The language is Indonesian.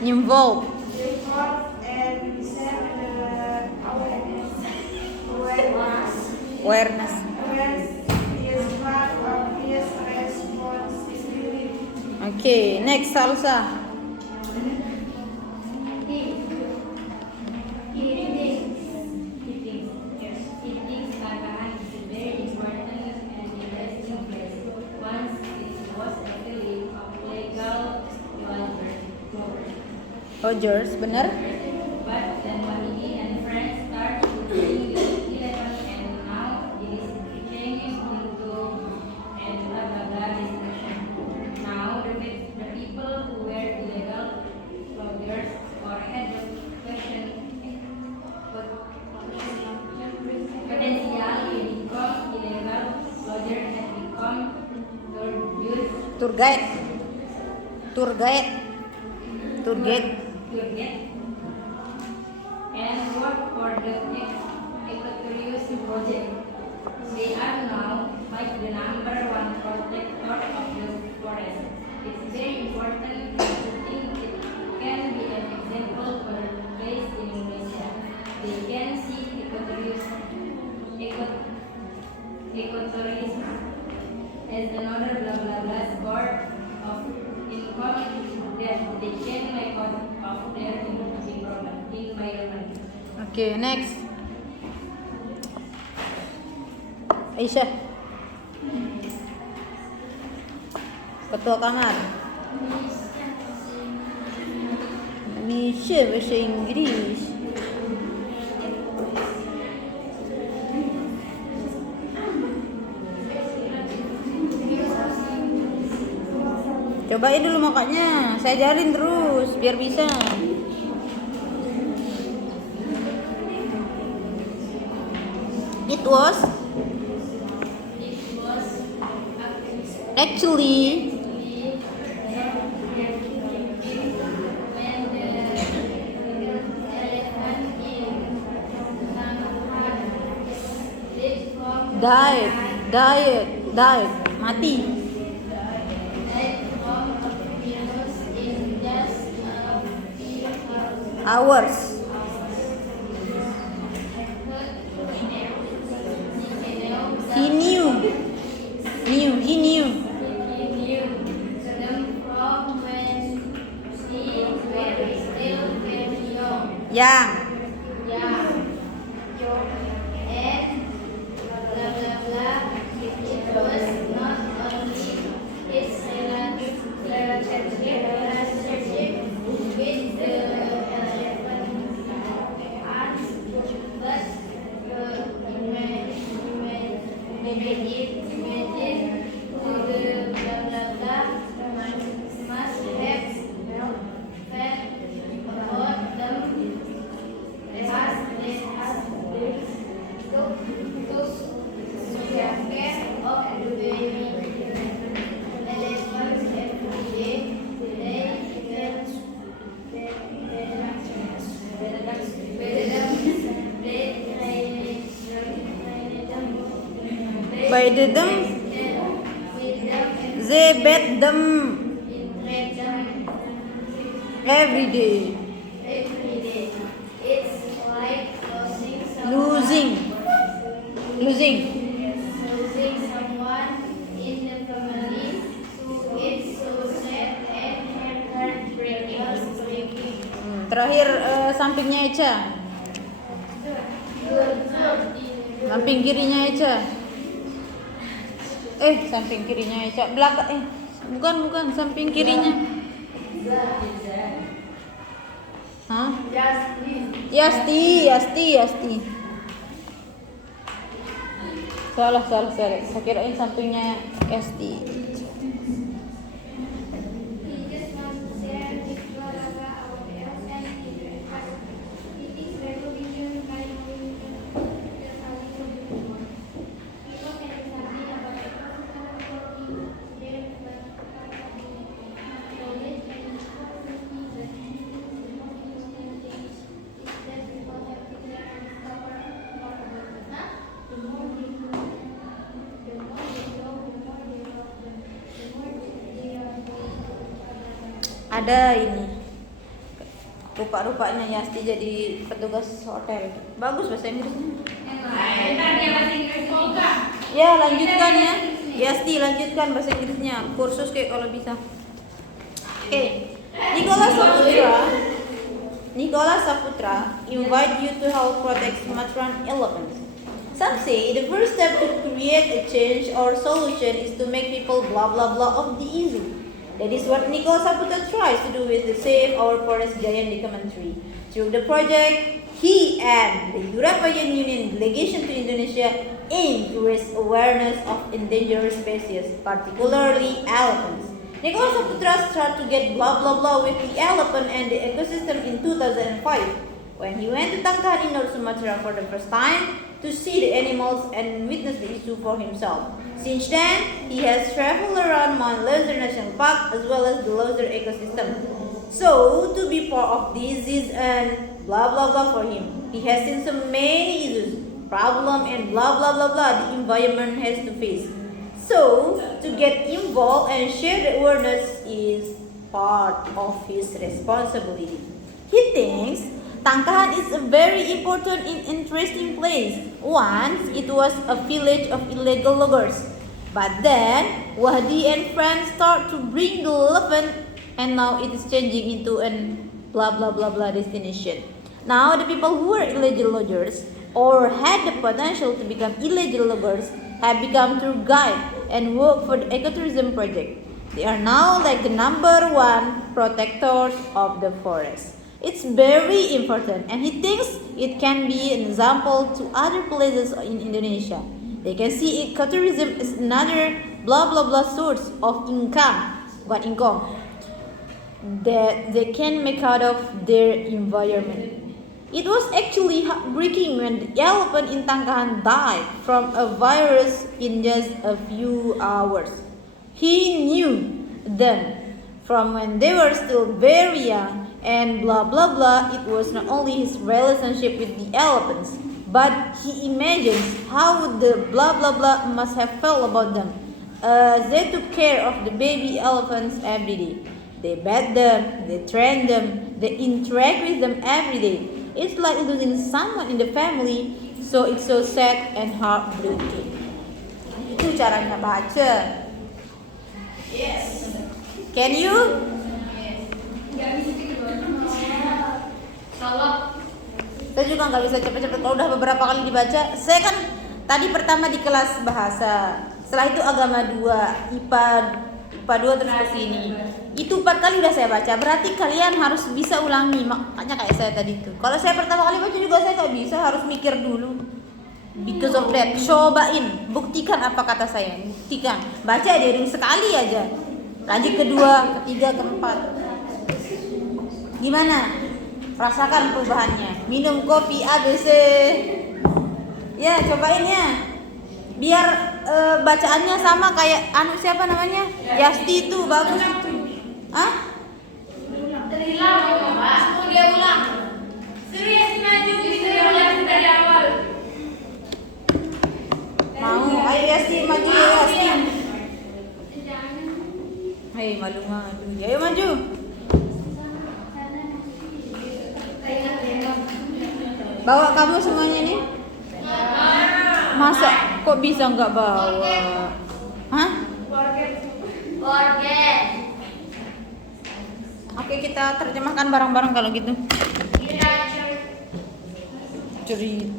Involve. And set Awareness. is part of his responsibility. Okay, next Salsa. Rogers, bener? But then Wahidi and friends start shooting 11 and now it is changing into and blah blah blah discussion. Now the people who were illegal bloggers or had the question potentially become illegal blogger has become Tour guide. Tour guide. Tour guide. And work for the ecotourism project. They are now like the number one protector of the forest. It's very important to think it can be an example for a place in Indonesia. They can see ecotourism as another blah blah blah sport of income that they can make out of their environment. Okay, next. Aisyah. Ketua kamar. Bisa bahasa Inggris. Cobain dulu makanya, saya ajarin terus biar bisa. It was actually died, mati. Hours. He knew. Yang. By the them, they bet them every day. It's like Losing someone in the family, so it's so sad and heartbreaking. Terakhir sampingnya Eca. Samping kirinya Eca. Samping kirinya Eca. Belakang bukan samping kirinya. Hah? Yasti. Salah. Saya kirain sampingnya Yasti. ada ini. Rupa-rupanya Yasti jadi petugas hotel. Bagus bahasa Inggrisnya. Ntar dia bahasa Inggris juga. Ya, lanjutkan ya. Yasti, lanjutkan bahasa Inggrisnya. Kursus kayak kalau bisa. Oke. Nicholas Saputra invite you to help protect Sumatran elephants. Some say the first step to create a change or solution is to make people blah blah blah of the issue. That is what Nicholas Saputra tries to do with the Save Our Forest Giant documentary. Through the project, he and the European Union delegation to Indonesia aim to raise awareness of endangered species, particularly elephants. Nicholas Saputra started to get blah blah blah with the elephant and the ecosystem in 2005 when he went to Tangkahan in North Sumatra for the first time to see the animals and witness the issue for himself. Since then, he has traveled around Mount Leuser National Park as well as the Leuser ecosystem. So, to be part of this is and blah blah blah for him. He has seen so many issues, problem and blah blah blah blah the environment has to face. So, to get involved and share the awareness is part of his responsibility. He thinks Tangkahan is a very important and interesting place. Once it was a village of illegal loggers. But then Wahdi and friends start to bring the elephant and now it is changing into an blah blah blah blah destination. Now the people who were illegal loggers or had the potential to become illegal loggers have become tour guide and work for the ecotourism project. They are now like the number one protectors of the forest. It's very important and he thinks it can be an example to other places in Indonesia. They can see ecotourism as another blah blah blah source of income that they can make out of their environment. It was actually heartbreaking when the elephant in Tangkahan died from a virus in just a few hours. He knew them from when they were still very young and blah blah blah. It was not only his relationship with the elephants, but he imagines how the blah blah blah must have felt about them. They took care of the baby elephants every day. They bathed them, they trained them, they interact with them every day. It's like losing someone in the family, so it's so sad and heartbreaking. Itu caranya baca. Yes. Can you? Salah. Saya juga nggak bisa cepet-cepet kalau udah beberapa kali dibaca. Saya kan tadi pertama di kelas bahasa, setelah itu agama 2, IPA 2 terus ke sini. Itu 4 kali udah saya baca. Berarti kalian harus bisa ulangi. Makanya kayak saya tadi tuh. Kalau saya pertama kali baca juga saya nggak bisa, harus mikir dulu. Because of that, cobain, buktikan apa kata saya. Buktikan. Baca dari sekali aja. Lanjut kedua, ketiga, keempat. Gimana? Rasakan perubahannya. Minum kopi ABC. Ya, cobain ya. Biar bacaannya sama kayak siapa namanya? Yasti itu bagus itu. Hah? Terilang dong, Pak. Mau dia ulang. Suruh Yasti maju, suruh ulang dari awal. Mau, ayo Yasti maju ya Yasti. Hei, malu-malu. Ayo maju. Bawa kamu semuanya nih. Masa kok bisa nggak bawa? Hah? Forget. Oke, kita terjemahkan bareng-bareng kalau gitu. Cerita.